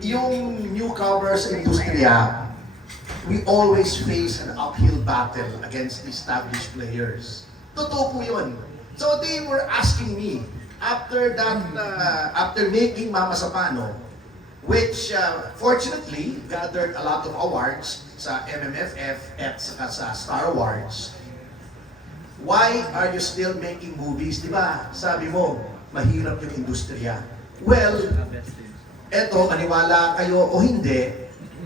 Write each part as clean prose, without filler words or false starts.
yung newcomers sa industriya, we always face an uphill battle against the established players. Totoo po yun. So they were asking me, after that, after making Mama Sapano, which fortunately gathered a lot of awards sa MMFF at saka sa Star Awards, why are you still making movies? Di ba? Sabi mo, mahirap yung industriya. Well, eto, maniwala kayo o hindi,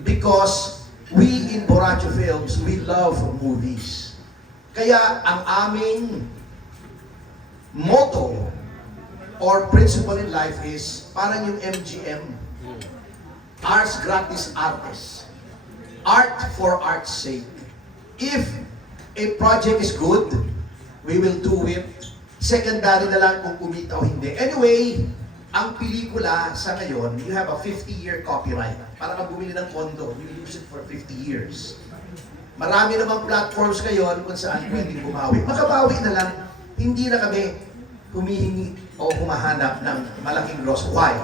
because we in Borracho Films, we love movies. Kaya ang aming motto or principle in life is parang yung MGM. Ars gratis artis. Art for art's sake. If a project is good, we will do it. Secondary na lang kung kumita o hindi. Anyway, ang pelikula sa ngayon, you have a 50-year copyright. Para ka bumili ng kondo, you use it for 50 years. Marami namang platforms ngayon kung saan pwedeng bumawi. Makabawi na lang, hindi na kami humihingi o humahanap ng malaking loss. Why?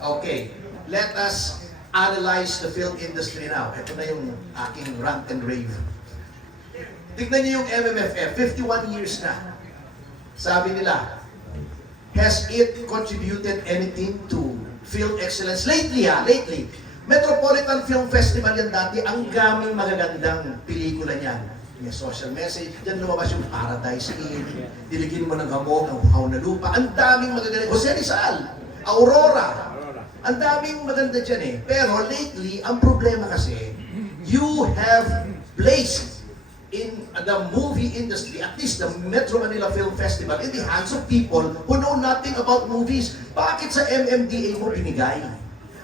Okay, let us analyze the film industry now. Ito na yung aking rant and rave. Tignan niyo yung MMFF, 51 years na. Sabi nila, has it contributed anything to film excellence? Lately, Metropolitan Film Festival yan dati, ang gaming magagandang pelikula niyan. May social message, dyan lumabas yung Paradise Inn, diligin mo ng hamog, ang uhaw na lupa, ang daming magagandang, Jose Rizal, Aurora, ang daming maganda dyan eh. Pero lately, ang problema kasi, you have placed in the movie industry, at least the Metro Manila Film Festival, in the hands of people who know nothing about movies. Bakit sa MMDA mo binigay?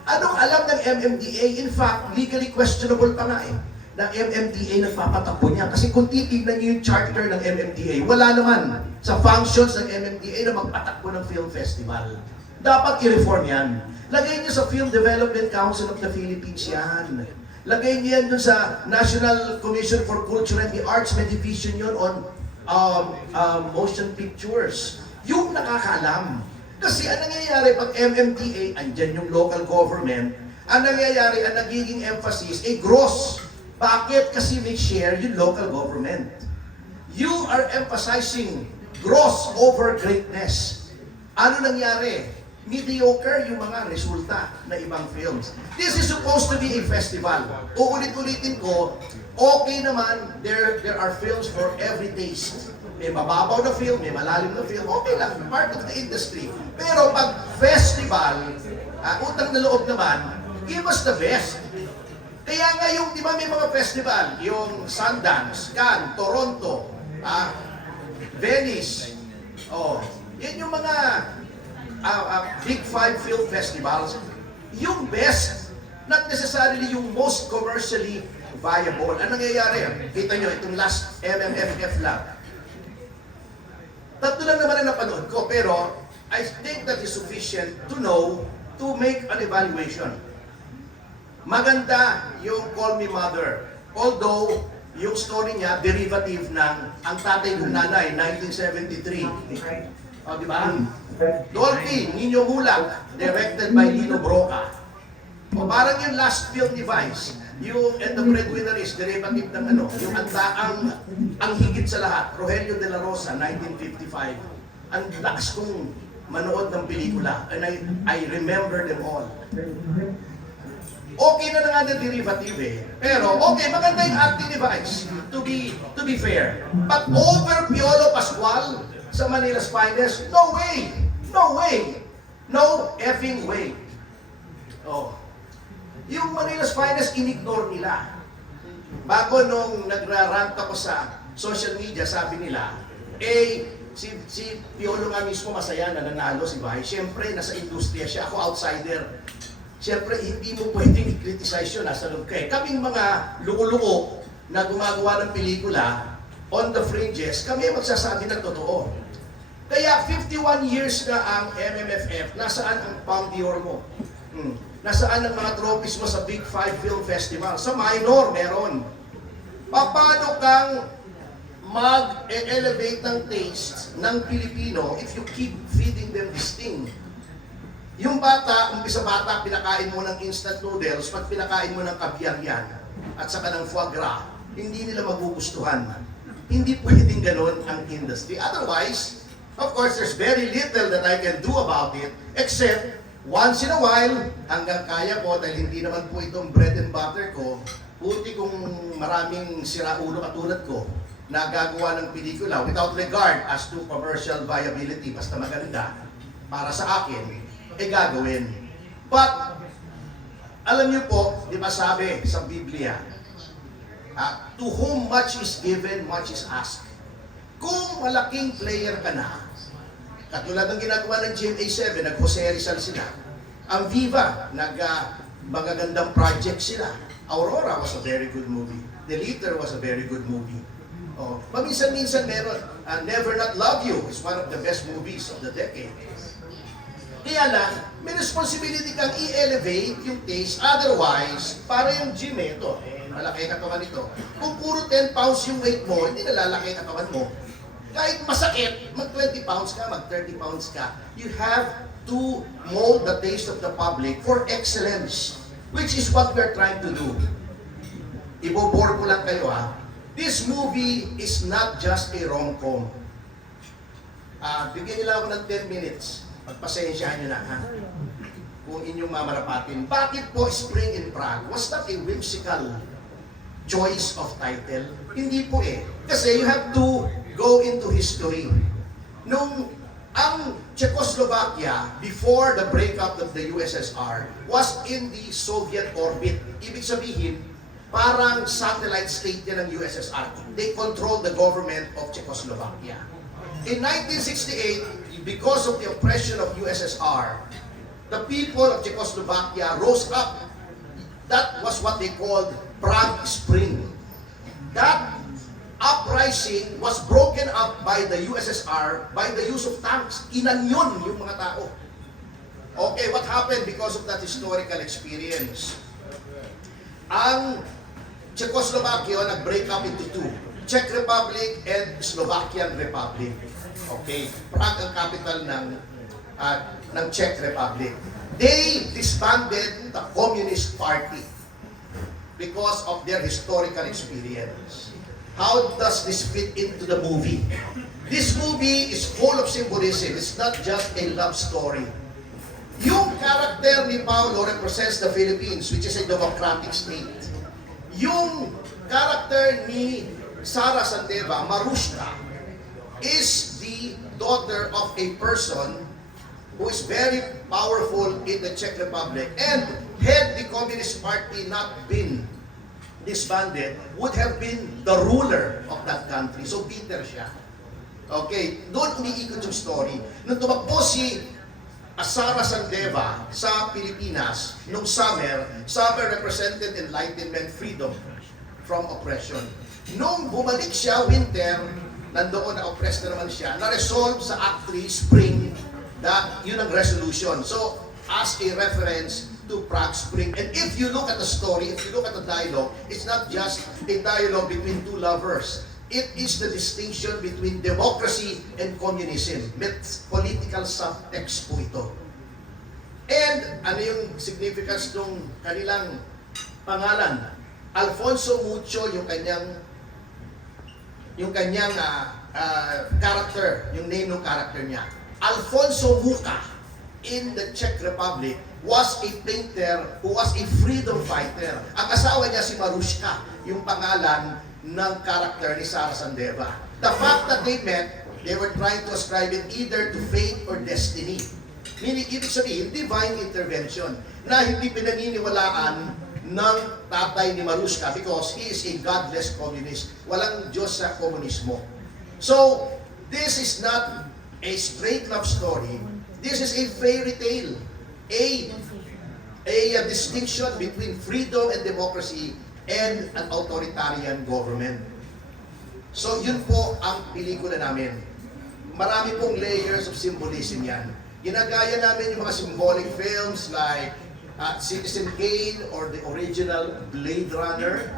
Anong alam ng MMDA? In fact, legally questionable pa nga eh, na MMDA nagpapatakbo niya. Kasi kung titignan niyo yung charter ng MMDA, wala naman sa functions ng MMDA na magpatakbo ng film festival. Dapat i-reform yan. Lagay niyo sa Film Development Council of the Philippines yan. Lagay niyo yan dun sa National Commission for Culture and the Arts, may division yun on motion pictures. Yung nakakaalam. Kasi ang nangyayari pag MMDA, andyan yung local government, ang nangyayari, ang nagiging emphasis, gross. Bakit? Kasi may share yung local government. You are emphasizing gross over greatness. Ano nangyari? Mediocre yung mga resulta na ibang films. This is supposed to be a festival. Uulit-ulitin ko, okay naman, there are films for every taste. May mababaw na film, may malalim na film, okay lang, part of the industry. Pero pag festival, utang na loob naman, give us the best. Kaya nga yung, di ba may mga festival, yung Sundance, Cannes, Toronto, Venice, yan yung mga Big Five film festivals, yung best, not necessarily yung most commercially viable. Ano nangyayari? Kita nyo, itong last MMFF lang. Tatlo lang naman ang napanood ko, pero I think that is sufficient to know, to make an evaluation. Maganda yung Call Me Mother. Although, yung story niya, derivative ng ang tatay ng nanay, 1973. Di ba? Dolphy, Nino Mulag, directed by Lino Broca. Parang yung last film ni Vice, yung And the Breadwinner is derivative ng yung ang higit sa lahat, Rogelio de la Rosa, 1955. Ang lakas kong manood ng pelikula, and I remember them all. Okay na nga na derivative eh. Pero okay, maganda yung acting ni Vice, to be fair. But over Piolo Pascual sa Manila's Finest, no way! No way! No effing way! Yung Manila's Finest, inignore nila. Bago nung nagrarant ako sa social media, sabi nila, si Piolo nga mismo masaya na nanalo si Vice. Siyempre, nasa industriya siya, ako outsider. Siyempre, hindi mo pwedeng i-criticize yun, nasa loob ka eh. Kaming mga luko-luko na gumagawa ng pelikula, on the fringes, kami magsasabi ng totoo. Kaya 51 years na ang MMFF, nasaan ang Palme d'Or mo? Nasaan ang mga trophies mo sa Big Five Film Festival? Sa minor, meron. Paano kang mag-elevate ng taste ng Pilipino if you keep feeding them this thing? Yung bata, umpisa bata, pinakain mo ng instant noodles, pag pinakain mo ng kabyang yan, at saka ng foie gras, hindi nila magugustuhan. Hindi pwedeng ganun ang industry. Otherwise, of course, there's very little that I can do about it, except once in a while, hanggang kaya ko, dahil hindi naman po itong bread and butter ko, buti kung maraming siraulo katulad ko, na gagawa ng pelikula without regard as to commercial viability, basta maganda, para sa akin, gagawin. But, alam niyo po, di ba sabi sa Biblia, to whom much is given, much is asked. Kung malaking player ka na, katulad ng ginagawa ng GMA7, nag-Jose Rizal sila, ang Viva, magagandang project sila. Aurora was a very good movie. The Leader was a very good movie. Oh, paminsan-minsan meron, Never Not Love You is one of the best movies of the decade. Kaya lang, may responsibility kang i-elevate yung taste. Otherwise, para yung gym ito, malaki ang katawan nito. Kung puro 10 pounds yung weight mo, hindi nalalaki ang katawan mo. Kahit masakit, mag 20 pounds ka, mag 30 pounds ka. You have to mold the taste of the public for excellence, which is what we're trying to do. Ibobore ko lang kayo ha. This movie is not just a rom-com. Bigyan nila ako ng 10 minutes. Pagpasensyahan nyo na, ha? Kung inyong mamarapatin. Bakit po Spring in Prague? Was that a whimsical choice of title? Hindi po eh. Kasi you have to go into history. Nung ang Czechoslovakia, before the breakup of the USSR, was in the Soviet orbit. Ibig sabihin, parang satellite state yan ng USSR. They control the government of Czechoslovakia. In 1968, because of the oppression of USSR, the people of Czechoslovakia rose up. That was what they called Prague Spring. That uprising was broken up by the USSR by the use of tanks. Inanyon yung mga tao. Okay, what happened because of that historical experience? Ang Czechoslovakia nag-break up into two. Czech Republic and Slovakian Republic. Okay, Prague ang capital ng Czech Republic. They disbanded the Communist Party because of their historical experience. How does this fit into the movie? This movie is full of symbolism. It's not just a love story. Yung character ni Paulo represents the Philippines, which is a democratic state. Yung character ni Sara Sandeva, Marushka, is the daughter of a person who is very powerful in the Czech Republic, and had the Communist Party not been disbanded, would have been the ruler of that country. So bitter siya. Okay, doon umiikot yung story. Nung tumakbo si Sara Sandeva sa Pilipinas, nung summer represented enlightenment, freedom from oppression. Nung bumalik siya, winter, nandoon na oppressed na naman siya, na-resolve sa Act 3, Spring, yun ang resolution. So, as a reference to Prague Spring. And if you look at the story, if you look at the dialogue, it's not just a dialogue between two lovers. It is the distinction between democracy and communism. May political subtext po ito. And ano yung significance ng kanilang pangalan? Alfonso Mucho, yung kanyang character, yung name ng character niya. Alfonso Mucha in the Czech Republic was a painter who was a freedom fighter. Ang asawa niya si Marushka, yung pangalan ng character ni Sara Sandeva. The fact that they met, they were trying to ascribe it either to fate or destiny. Meaning, ibig sabihin, divine intervention na hindi pinaniniwalaan ng tatay ni Marushka because he is a godless communist. Walang Diyos sa komunismo. So, this is not a straight love story. This is a fairy tale. A distinction between freedom and democracy and an authoritarian government. So, yun po ang pelikula namin. Marami pong layers of symbolism yan. Ginagaya namin yung mga symbolic films like Citizen Kane or the original Blade Runner.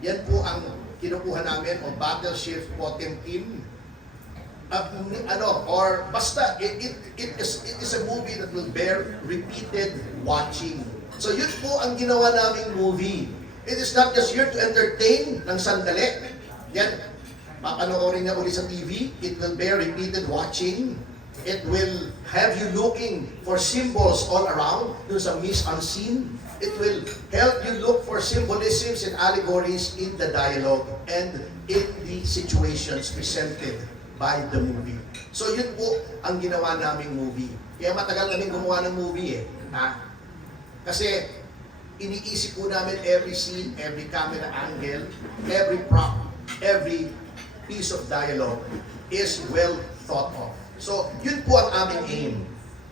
Yan po ang kinukuha namin o Battleship Potemkin. or basta, it is a movie that will bear repeated watching. So yun po ang ginawa naming movie. It is not just here to entertain ng sandali. Yan, papanoorin niya ulit sa TV. It will bear repeated watching. It will have you looking for symbols all around, dun sa mise-en-scene. It will help you look for symbolisms and allegories in the dialogue and in the situations presented by the movie. So yun po ang ginawa naming movie. Kaya matagal namin gumawa ng movie Kasi iniisip po namin every scene, every camera angle, every prop, every piece of dialogue is well thought of. So, yun po ang aming aim.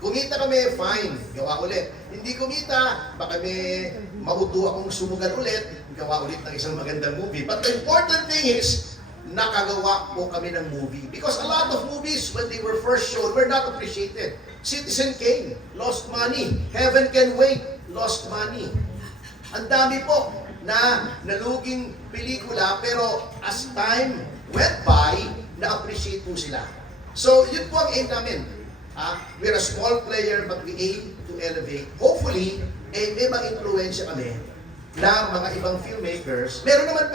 Kumita kami, fine, gawa ulit. Hindi kumita, baka may mauto akong sumugal ulit, gawa ulit ng isang magandang movie. But the important thing is, nakagawa po kami ng movie. Because a lot of movies, when they were first shown, were not appreciated. Citizen Kane, lost money. Heaven Can Wait, lost money. Ang dami po na naluging pelikula, pero as time went by, na-appreciate po sila. So, yun po ang aim namin. We're a small player, but we aim to elevate. Hopefully, may mag-influensya kami na mga ibang filmmakers. Meron naman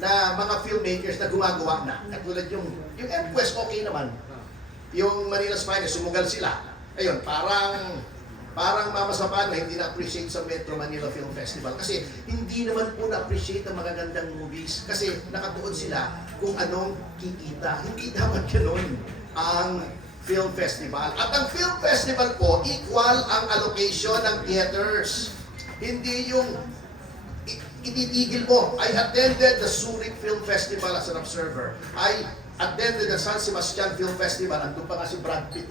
na mga filmmakers na gumagawa na. Katulad yung M-Quest, okay naman. Yung Manila's Finest, sumugal sila. Ayun, parang Mama Sapana hindi na-appreciate sa Metro Manila Film Festival kasi hindi naman po na-appreciate ang magagandang movies kasi nakatuon sila kung anong kikita. Hindi dapat ganun ang film festival. At ang film festival po, equal ang allocation ng theaters. Hindi yung ititigil mo. I attended the Zurich Film Festival as an observer. I attended the San Sebastian Film Festival. Andun pa nga si Brad Pitt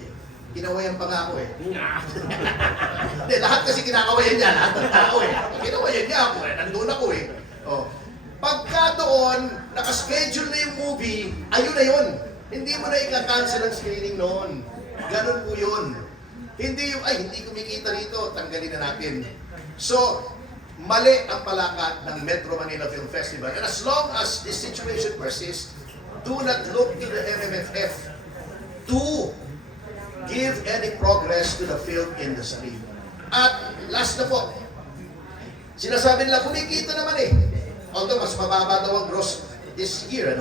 Kinawayan pa nga ako Hindi, lahat kasi kinakawayan niya, lahat ng tao Kinawayan niya ako nandun ako Pagka doon, nakaschedule na yung movie, ayun na yun. Hindi mo na ika-cancel ang screening noon. Ganun po yun. Hindi yung, hindi kumikita rito, tanggalin na natin. So, mali ang palakad ng Metro Manila Film Festival. And as long as this situation persists, do not look to the MMFF to give any progress to the film industry. At last na po, sinasabi nila, kumikita naman Although mas mababa daw ang gross this year,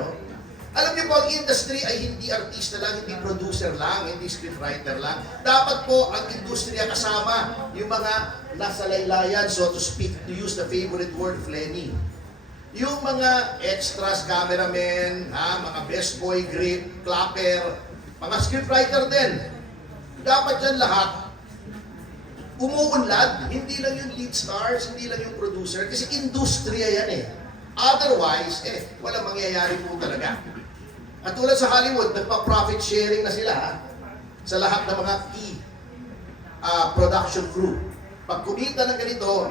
Alam niyo po, ang industry ay hindi artista lang, hindi producer lang, hindi scriptwriter lang. Dapat po ang industriya kasama yung mga nasa laylayan, so to speak, to use the favorite word of Lenny. Yung mga extras, cameramen, mga best boy, grip, clapper, mga scriptwriter din. Dapat dyan lahat umuunlad, hindi lang yung lead stars, hindi lang yung producer, kasi industriya yan Otherwise, walang mangyayari po talaga. At tulad sa Hollywood, nagpa-profit sharing na sila sa lahat ng mga key production crew. Pag kumita ng ganito,